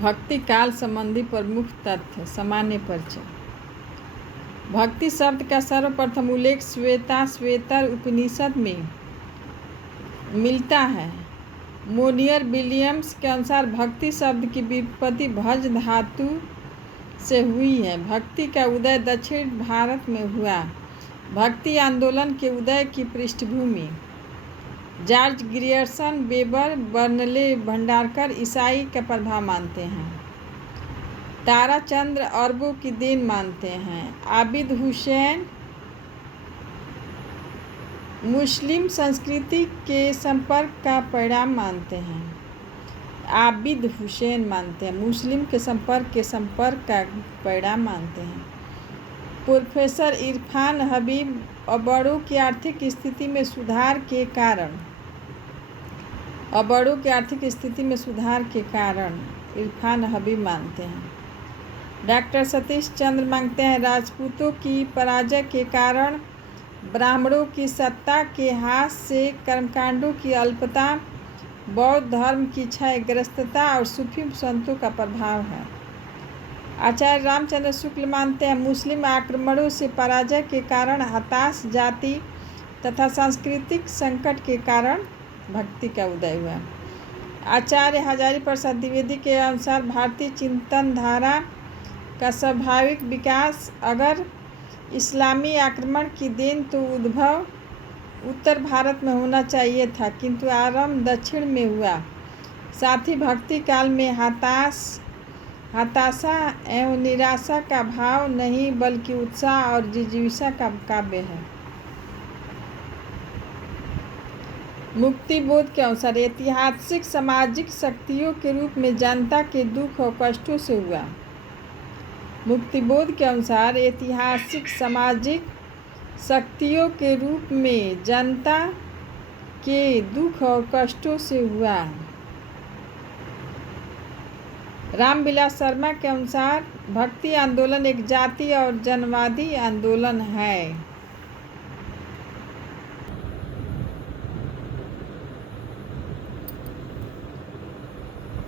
भक्ति काल संबंधी प्रमुख तथ्य। सामान्य परिचय। भक्ति शब्द का सर्वप्रथम उल्लेख श्वेताश्वतर उपनिषद में मिलता है। मोनियर विलियम्स के अनुसार भक्ति शब्द की व्युत्पत्ति भज धातु से हुई है। भक्ति का उदय दक्षिण भारत में हुआ। भक्ति आंदोलन के उदय की पृष्ठभूमि। George Grierson, weber, Burnley Bhandarkar ईसाई का प्रभाव मानते हैं। ताराचंद्र अरबों की देन मानते हैं। आबिद हुसैन मुस्लिम संस्कृति के संपर्क का परिणाम मानते हैं। आबिद हुसैन मानते हैं मुस्लिम के संपर्क का परिणाम मानते हैं। प्रोफेसर इरफान हबीब अबड़ों की आर्थिक स्थिति में सुधार के कारण इरफान हबीब मानते हैं। डॉक्टर सतीश चंद्र मानते हैं राजपूतों की पराजय के कारण ब्राह्मणों की सत्ता के हाथ से कर्मकांडों की अल्पता, बौद्ध धर्म की क्षयग्रस्तता और सूफी संतों का प्रभाव है। आचार्य रामचंद्र शुक्ल मानते हैं मुस्लिम आक्रमणों से पराजय के कारण हताश जाति तथा सांस्कृतिक संकट के कारण भक्ति का उदय हुआ। आचार्य हजारी प्रसाद द्विवेदी के अनुसार भारतीय चिंतन धारा का स्वाभाविक विकास अगर इस्लामी आक्रमण की देन तो उद्भव उत्तर भारत में होना चाहिए था, किंतु आरंभ दक्षिण में हुआ। साथ ही भक्ति काल में हताशा एवं निराशा का भाव नहीं बल्कि उत्साह और जिज्ञासा का काव्य है। मुक्तिबोध के अनुसार ऐतिहासिक सामाजिक शक्तियों के रूप में जनता के दुख और कष्टों से हुआ। मुक्तिबोध के अनुसार ऐतिहासिक सामाजिक शक्तियों के रूप में जनता के दुख और कष्टों से हुआ। रामविलास शर्मा के अनुसार भक्ति आंदोलन एक जातीय और जनवादी आंदोलन है।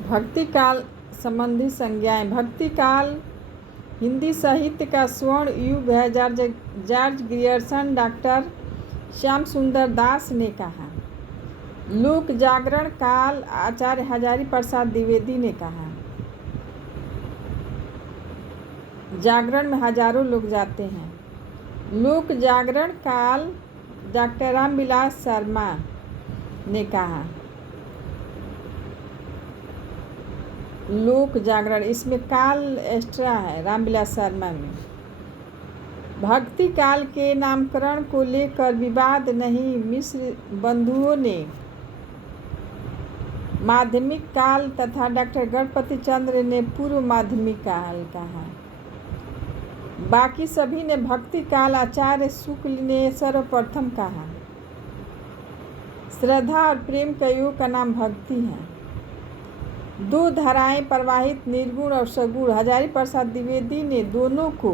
भक्ति काल संबंधी संज्ञाएं। भक्ति काल हिंदी साहित्य का स्वर्ण युग है। जॉर्ज ग्रियर्सन, डॉक्टर श्याम सुंदर दास ने कहा। लोक जागरण काल आचार्य हजारी प्रसाद द्विवेदी ने कहा। जागरण में हजारों लोग जाते हैं। लोक जागरण काल डॉक्टर रामविलास शर्मा ने कहा। लोक जागरण इसमें काल एक्स्ट्रा है रामविलास शर्मा में। भक्ति काल के नामकरण को लेकर विवाद नहीं। मिश्र बंधुओं ने माध्यमिक काल तथा डॉक्टर गणपति चंद्र ने पूर्व माध्यमिक काल कहा। बाकी सभी ने भक्ति काल आचार्य शुक्ल ने सर्वप्रथम कहा। श्रद्धा और प्रेम का योग का नाम भक्ति है। दो धाराएं प्रवाहित निर्गुण और सगुण। हजारी प्रसाद द्विवेदी ने दोनों को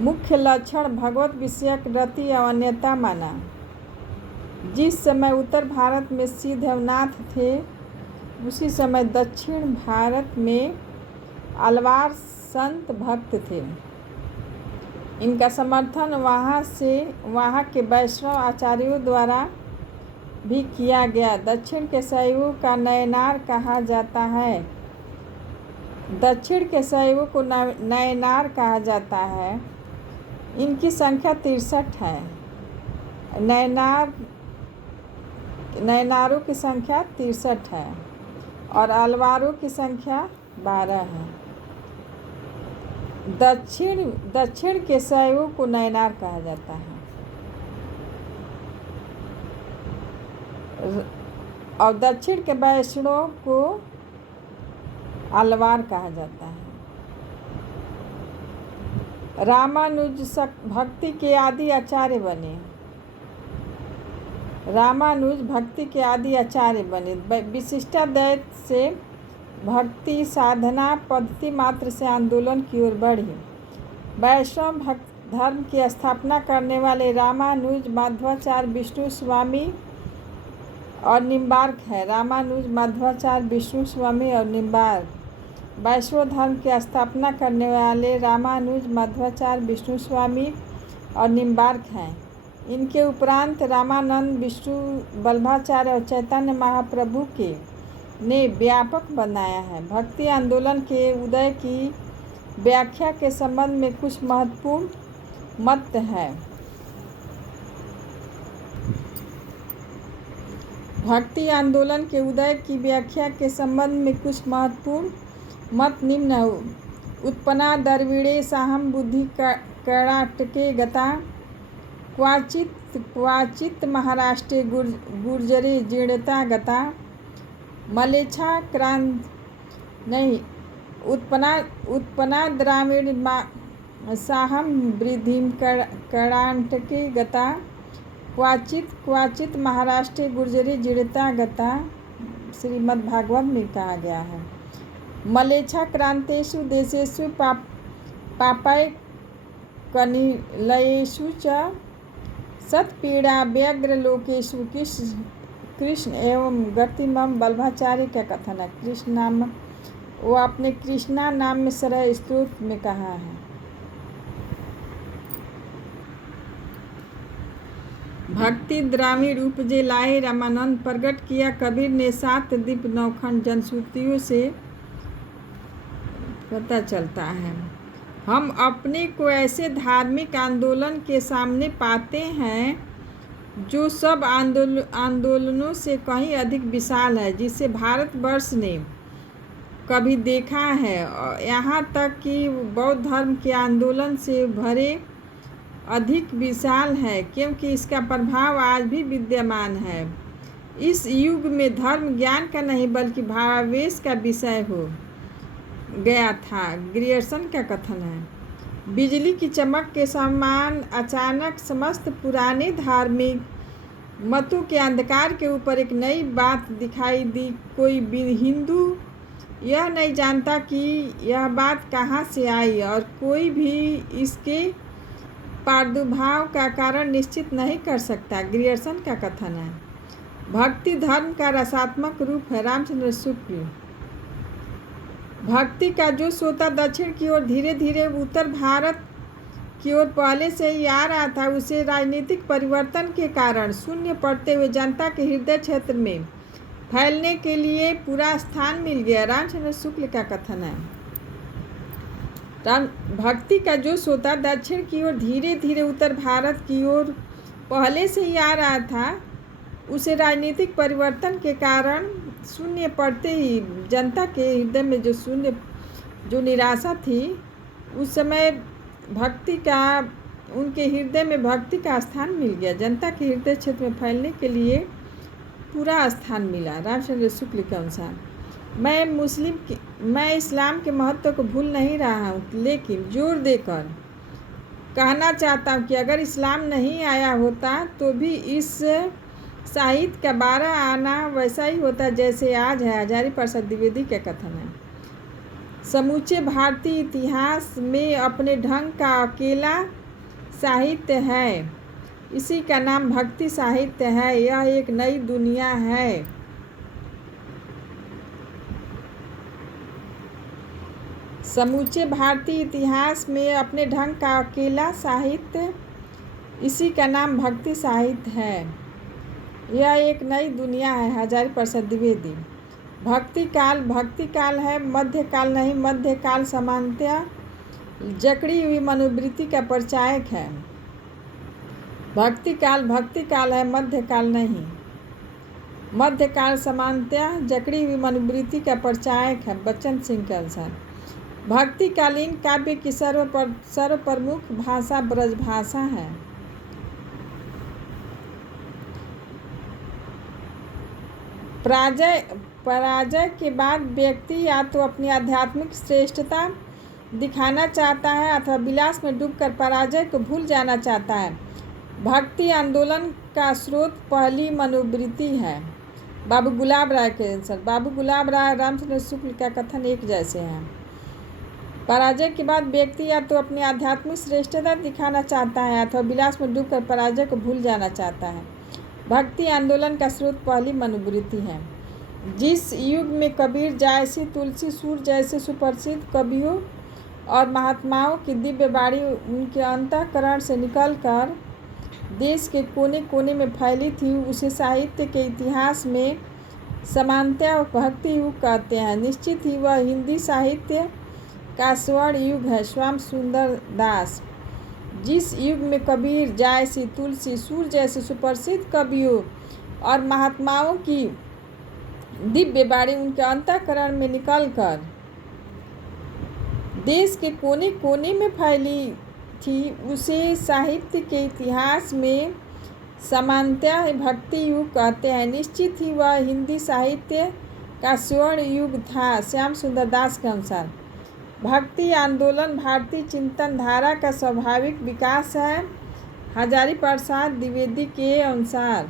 मुख्य लक्षण भगवत विषयक रति और अन्यता माना। जिस समय उत्तर भारत में सिद्धनाथ थे उसी समय दक्षिण भारत में अलवार संत भक्त थे। इनका समर्थन वहाँ के वैष्णव आचार्यों द्वारा भी किया गया। दक्षिण के शैवों का नयनार कहा जाता है। इनकी संख्या 63 है। नयनारों की संख्या 63 है और अलवारों की संख्या 12 है। दक्षिण के शैवों को नयनार कहा जाता है और दक्षिण के वैष्णव को अलवार कहा जाता है। रामानुज भक्ति के आदि आचार्य बने। विशिष्टाद्वैत से भक्ति साधना पद्धति मात्र से आंदोलन की ओर बढ़ी। वैष्णव भक्त धर्म की स्थापना करने वाले रामानुज, माधवाचार्य, विष्णु स्वामी और निम्बार्क है। रामानुज, मध्वाचार्य, विष्णु स्वामी और निम्बार्क वैष्णव धर्म की स्थापना करने वाले रामानुज, मध्वाचार्य, विष्णु स्वामी और निम्बार्क हैं। इनके उपरांत रामानंद, विष्णु वल्लभाचार्य और चैतन्य महाप्रभु के ने व्यापक बनाया है। भक्ति आंदोलन के उदय की व्याख्या के संबंध में कुछ महत्वपूर्ण मत है। भक्ति आंदोलन के उदय की व्याख्या के संबंध में कुछ महत्वपूर्ण मत निम्न है। उत्पन्ना द्रविड़े साहम बुद्धि कर्णाटके गता, क्वाचित महाराष्ट्रे गुर्जरे जीर्णता गता, मलेच्छा क्रांत नहीं उत्पन्ना द्राविड़ साहम वृद्धिम कर्णाटके गता, क्वाचित महाराष्ट्र गुर्जरी जीर्णता गता, श्रीमद्भागवत में कहा गया है। मलेच्छा क्रांतेषु देशेषु पापाय कनिलयेषु च सत्पीड़ा व्यग्र लोकेषु कृष्ण एवं गतिमम वल्लभाचार्य का कथन है। कृष्ण नाम वो अपने कृष्णा नाम में सरह स्तोत्र में कहा है। भक्ति द्राविड़ उपजे लाए रामानंद प्रकट किया कबीर ने, 7 दीप नौखंड जनश्रुतियों से पता चलता है। हम अपने को ऐसे धार्मिक आंदोलन के सामने पाते हैं जो सब आंदोलनों से कहीं अधिक विशाल है जिसे भारतवर्ष ने कभी देखा है। यहाँ तक कि बौद्ध धर्म के आंदोलन से भरे अधिक विशाल है, क्योंकि इसका प्रभाव आज भी विद्यमान है। इस युग में धर्म ज्ञान का नहीं बल्कि भावावेश का विषय हो गया था। ग्रियर्सन का कथन है। बिजली की चमक के समान अचानक समस्त पुराने धार्मिक मतों के अंधकार के ऊपर एक नई बात दिखाई दी। कोई हिंदू यह नहीं जानता कि यह बात कहाँ से आई और कोई भी इसके प्रादुर्भाव का कारण निश्चित नहीं कर सकता। ग्रियर्सन का कथन है। भक्ति धर्म का रसात्मक रूप है। रामचंद्र शुक्ल। भक्ति का जो सोता दक्षिण की ओर धीरे धीरे उत्तर भारत की ओर पहले से ही आ रहा था, उसे राजनीतिक परिवर्तन के कारण शून्य पड़ते हुए जनता के हृदय क्षेत्र में फैलने के लिए पूरा स्थान मिल गया। रामचंद्र शुक्ल का कथन है। भक्ति का जो सोता दक्षिण की ओर धीरे धीरे उत्तर भारत की ओर पहले से ही आ रहा था, उसे राजनीतिक परिवर्तन के कारण शून्य पड़ते ही जनता के हृदय में जो निराशा थी, उस समय भक्ति का उनके हृदय में भक्ति का स्थान मिल गया। जनता के हृदय क्षेत्र में फैलने के लिए पूरा स्थान मिला। रामचंद्र शुक्ल के अनुसार मैं इस्लाम के महत्व को भूल नहीं रहा हूँ, लेकिन जोर देकर कहना चाहता हूँ कि अगर इस्लाम नहीं आया होता तो भी इस साहित्य का 12 आना वैसा ही होता जैसे आज है। हजारी प्रसाद द्विवेदी का कथन है। समूचे भारतीय इतिहास में अपने ढंग का अकेला साहित्य है, इसी का नाम भक्ति साहित्य है। यह एक नई दुनिया है। समूचे भारतीय इतिहास में अपने ढंग का अकेला साहित्य, इसी का नाम भक्ति साहित्य है। यह एक नई दुनिया है। हजारी प्रसाद द्विवेदी। भक्ति काल है, मध्यकाल नहीं। मध्यकाल सामान्यतः जकड़ी हुई मनोवृत्ति का परिचायक है। भक्ति काल है, मध्यकाल नहीं। मध्यकाल सामान्यतः जकड़ी हुई मनोवृत्ति का परिचायक है। बच्चन सिंह के अनुसार भक्तिकालीन काव्य की सर्वप्रमुख भाषा ब्रजभाषा है। पराजय के बाद व्यक्ति या तो अपनी आध्यात्मिक श्रेष्ठता दिखाना चाहता है अथवा विलास में डूबकर पराजय को भूल जाना चाहता है। भक्ति आंदोलन का स्रोत पहली मनोवृत्ति है। बाबू गुलाब राय के अनुसार बाबू गुलाब राय रामचंद्र शुक्ल का कथन एक जैसे हैं। पराजय के बाद व्यक्ति या तो अपनी आध्यात्मिक श्रेष्ठता दिखाना चाहता है अथवा विलास में डूबकर पराजय को भूल जाना चाहता है। भक्ति आंदोलन का स्रोत पहली मनोवृत्ति है। जिस युग में कबीर, जायसी, तुलसी, सूर जैसे सुप्रसिद्ध कवियों और महात्माओं की दिव्य वाणी उनके अंतःकरण से निकलकर देश के कोने कोने में फैली थी, उसे साहित्य के इतिहास में समानतः भक्ति युग कहते हैं। निश्चित ही वह हिंदी साहित्य का स्वर्ण युग है। श्याम सुंदर दास। जिस युग में कबीर, जायसी, तुलसी, सूर जैसे सुप्रसिद्ध कवियों और महात्माओं की दिव्य वाणी उनके अंतःकरण में निकलकर देश के कोने कोने में फैली थी, उसे साहित्य के इतिहास में समानतः भक्ति युग कहते हैं। निश्चित ही वह हिंदी साहित्य का स्वर्ण युग था। श्याम सुंदर दास के अनुसार भक्ति आंदोलन भारतीय चिंतन धारा का स्वाभाविक विकास है। हजारी प्रसाद द्विवेदी के अनुसार